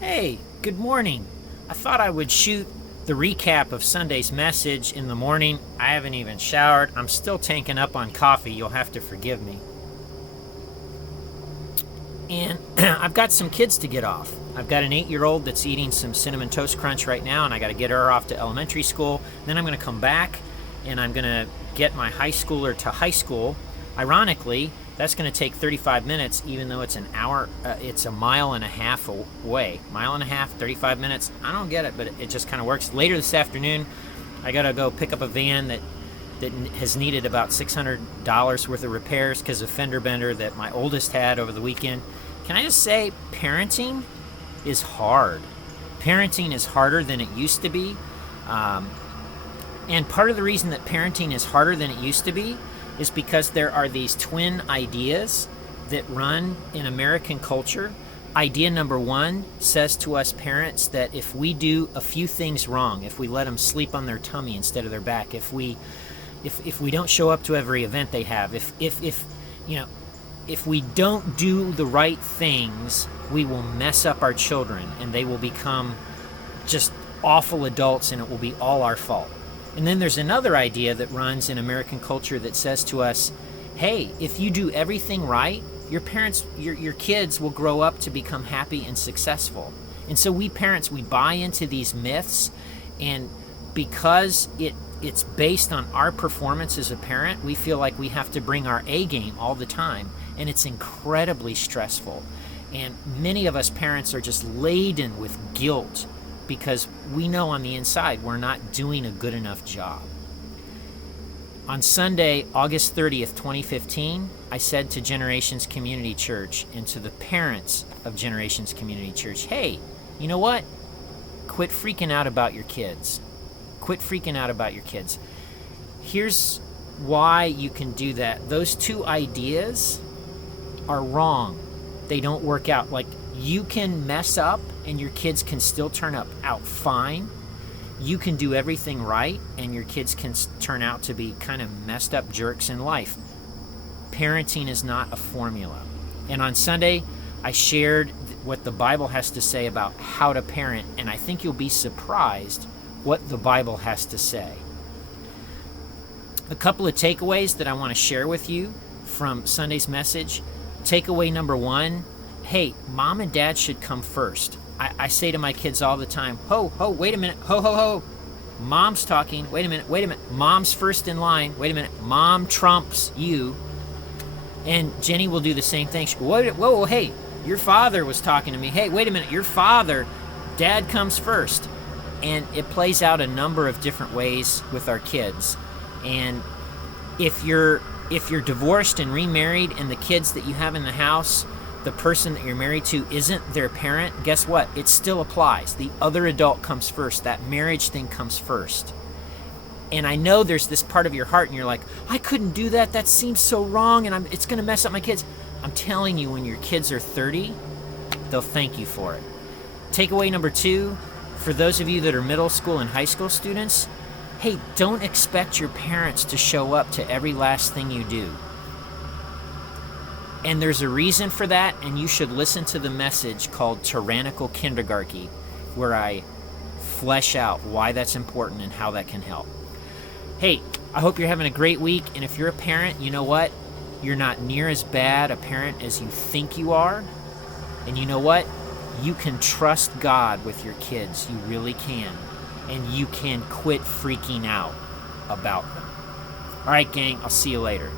Hey, good morning. I thought I would shoot the recap of Sunday's message in the morning. I haven't even showered. I'm still tanking up on coffee. You'll have to forgive me. And I've got some kids to get off. I've got an 8-year-old that's eating some Cinnamon Toast Crunch right now, and I got to get her off to elementary school. Then I'm going to come back, and I'm going to get my high schooler to high school. Ironically, that's going to take 35 minutes, even though it's an hour. It's a mile and a half away. Mile and a half, 35 minutes. I don't get it, but it just kind of works. Later this afternoon, I got to go pick up a van that has needed about $600 worth of repairs because of fender bender that my oldest had over the weekend. Can I just say, parenting is hard. Parenting is harder than it used to be. And part of the reason that parenting is harder than it used to be is because there are these twin ideas that run in American culture. Idea number one says to us parents that if we do a few things wrong, if we let them sleep on their tummy instead of their back, if we don't show up to every event they have, if we don't do the right things, we will mess up our children and they will become just awful adults and it will be all our fault. And then there's another idea that runs in American culture that says to us, hey, if you do everything right, your kids will grow up to become happy and successful. And so we parents, we buy into these myths, and because it's based on our performance as a parent, we feel like we have to bring our A game all the time, and it's incredibly stressful. And many of us parents are just laden with guilt because we know on the inside we're not doing a good enough job. On Sunday, August 30th, 2015, I said to Generations Community Church and to the parents of Generations Community Church, hey, you know what? Quit freaking out about your kids. Quit freaking out about your kids. Here's why you can do that. Those two ideas are wrong. They don't work out. Like, you can mess up and your kids can still turn out fine. You can do everything right and your kids can turn out to be kind of messed up jerks in life. Parenting is not a formula. And on Sunday, I shared what the Bible has to say about how to parent, and I think you'll be surprised what the Bible has to say. A couple of takeaways that I want to share with you from Sunday's message. Takeaway number one, hey, mom and dad should come first. I say to my kids all the time, wait a minute, ho. Mom's talking, wait a minute. Mom's first in line, wait a minute. Mom trumps you. And Jenny will do the same thing. She goes, whoa, hey, your father was talking to me. Hey, wait a minute, your father, dad comes first. And it plays out a number of different ways with our kids. And if you're divorced and remarried and the kids that you have in the house, the person that you're married to isn't their parent, guess what? It still applies. The other adult comes first. That marriage thing comes first. And I know there's this part of your heart and you're like, I couldn't do that. That seems so wrong and it's going to mess up my kids. I'm telling you, when your kids are 30, they'll thank you for it. Takeaway number two, for those of you that are middle school and high school students, hey, don't expect your parents to show up to every last thing you do. And there's a reason for that, and you should listen to the message called Tyrannical Kindergarchy, where I flesh out why that's important and how that can help. Hey, I hope you're having a great week, and if you're a parent, you know what? You're not near as bad a parent as you think you are, and you know what? You can trust God with your kids. You really can. And you can quit freaking out about them. All right, gang, I'll see you later.